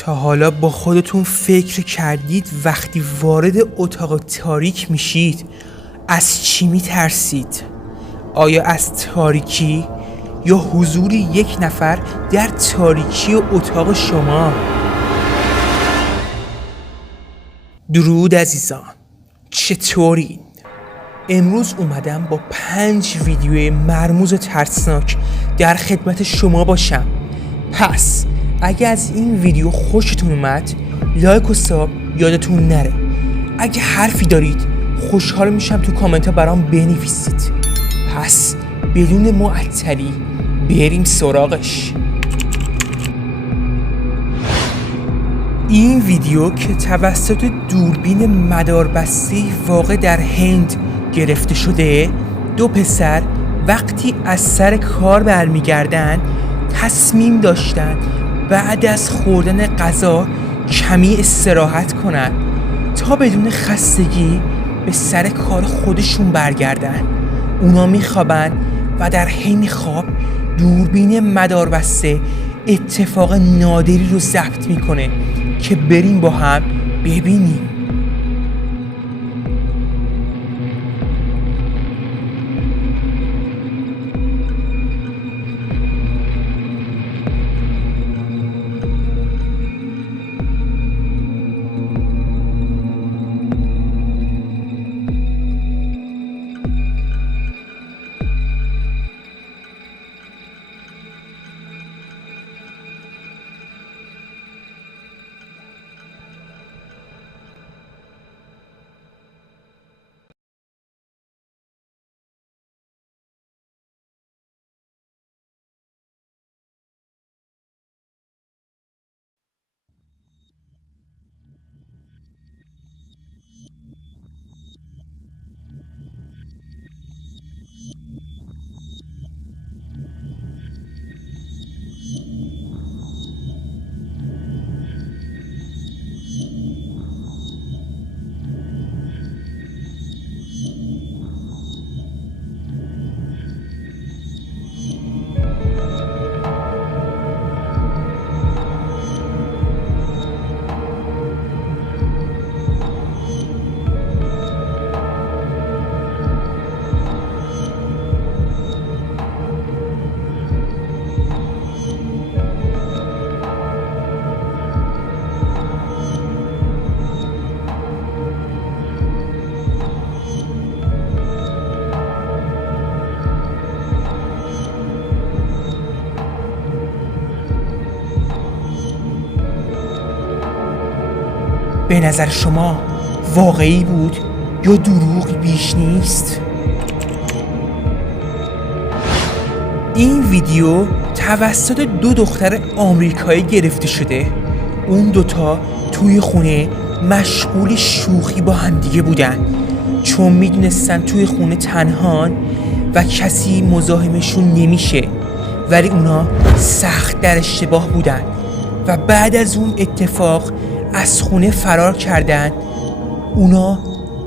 تا حالا با خودتون فکر کردید وقتی وارد اتاق تاریک میشید از چی میترسید؟ آیا از تاریکی یا حضور یک نفر در تاریکی اتاق شما؟ درود عزیزان، چطورین؟ امروز اومدم با 5 ویدیو مرموز و ترسناک در خدمت شما باشم. پس اگه از این ویدیو خوشتون اومد لایک و ساب یادتون نره. اگه حرفی دارید خوشحال میشم تو کامنت ها برام بنویسید. پس بدون معطلی بریم سراغش. این ویدیو که توسط دوربین مداربسته واقع در هند گرفته شده، 2 پسر وقتی از سر کار برمیگردن تصمیم داشتن بعد از خوردن غذا کمی استراحت کنن تا بدون خستگی به سر کار خودشون برگردن. اونا میخوابن و در حین خواب دوربین مداربسته اتفاق نادری رو ضبط میکنه که بریم با هم ببینیم. به نظر شما واقعی بود یا دروغی بیش نیست؟ این ویدیو توسط 2 دختر آمریکایی گرفته شده. اون دوتا توی خونه مشغول شوخی با همدیگه بودن، چون میدونستن توی خونه تنهان و کسی مزاحمشون نمیشه، ولی اونا سخت در اشتباه بودن و بعد از اون اتفاق از خونه فرار کردن. اونا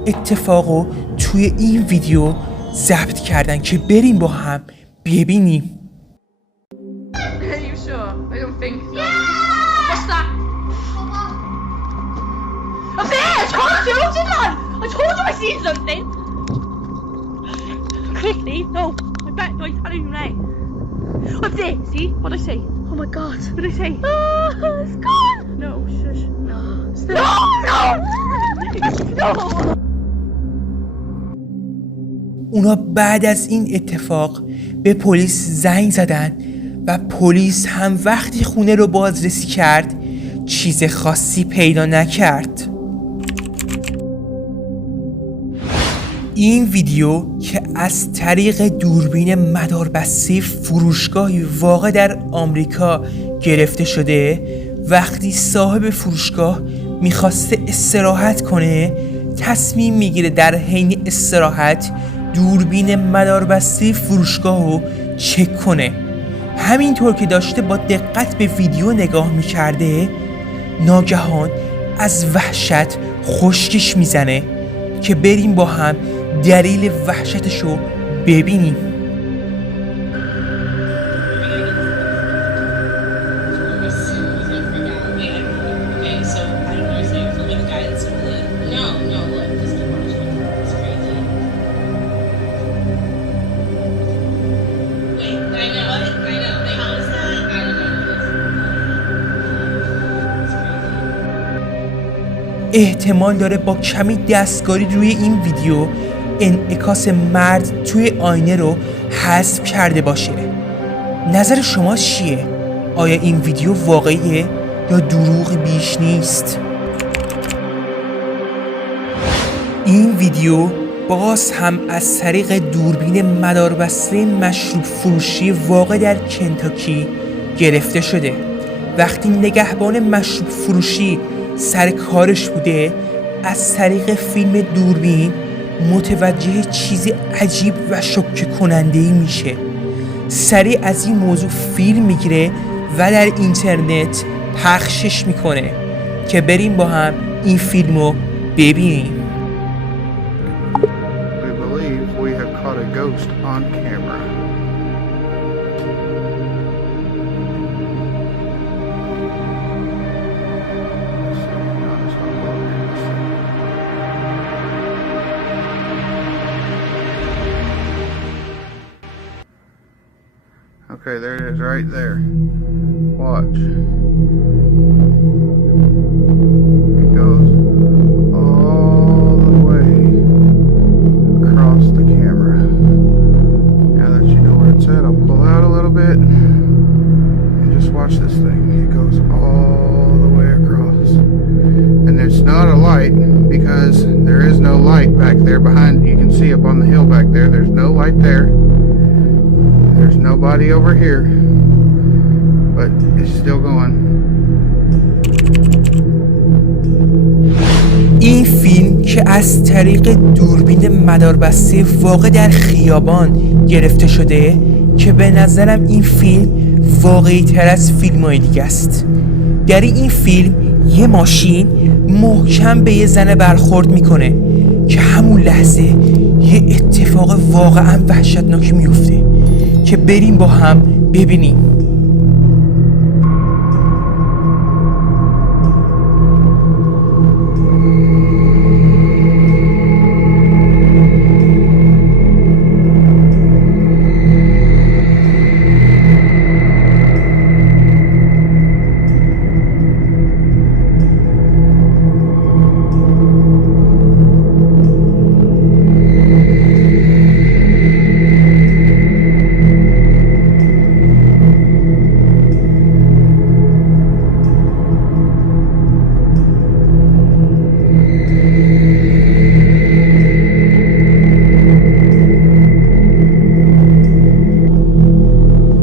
اتفاقو توی این ویدیو ضبط کردن که بریم با هم ببینیم. What's it? See? What did I say? Oh my god. What did I say? Oh, it's gone! No, shush. No. Stop. No! No! No! اونا بعد از این اتفاق به پلیس زنگ زدن و پلیس هم وقتی خونه رو بازرسی کرد چیز خاصی پیدا نکرد. این ویدیو که از طریق دوربین مداربسته فروشگاهی واقع در آمریکا گرفته شده، وقتی صاحب فروشگاه میخواسته استراحت کنه تصمیم میگیره در حین استراحت دوربین مداربسته فروشگاه رو چک کنه. همینطور که داشته با دقت به ویدیو نگاه میکرده ناگهان از وحشت خشکش میزنه که بریم با هم دلیل وحشتشو ببینیم. احتمال داره با کمی دستکاری روی این ویدیو انعکاس مرد توی آینه رو حذف کرده باشه. نظر شما چیه؟ آیا این ویدیو واقعیه یا دروغ بیش نیست؟ این ویدیو باز هم از طریق دوربین مداربسته مشروب فروشی واقع در کنتاکی گرفته شده. وقتی نگهبان مشروب فروشی سر کارش بوده، از طریق فیلم دوربین متوجه چیز عجیب و شوکه کننده‌ای میشه. سریع از این موضوع فیلم میگیره و در اینترنت پخشش میکنه که بریم با هم این فیلمو ببینیم. We have caught a ghost on camera. Okay, there it is right there. Watch. It goes all the way across the camera. Now that you know where it's at, I'll pull out a little bit and just watch this thing. It goes all the way across. And there's not a light because there is no light back there behind. You can see up on the hill back there. There's no light there. There's nobody over here. But it's still going. این فیلم که از طریق دوربین مداربسته واقع در خیابان گرفته شده که به نظرم این فیلم واقعی تر از فیلم‌های دیگه است. در این فیلم یه ماشین محکم به یه زن برخورد میکنه که همون لحظه یه اتفاق واقعا وحشتناک میفته که بریم با هم ببینیم.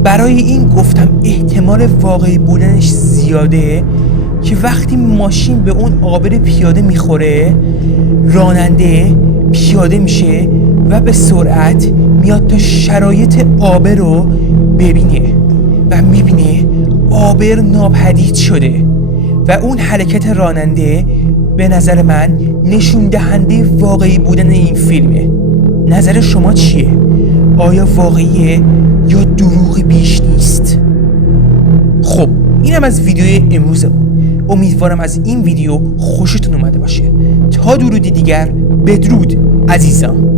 برای این گفتم احتمال واقعی بودنش زیاده که وقتی ماشین به اون آبر پیاده میخوره، راننده پیاده میشه و به سرعت میاد تا شرایط آبر رو ببینه و میبینه آبر ناپدید شده و اون حرکت راننده به نظر من نشون دهنده واقعی بودن این فیلمه. نظر شما چیه؟ آیا واقعیه یا دروغی بیش نیست؟ خب اینم از ویدیوی امروزمون. امیدوارم از این ویدیو خوشتون اومده باشه. تا درودی دیگر، بدرود عزیزان.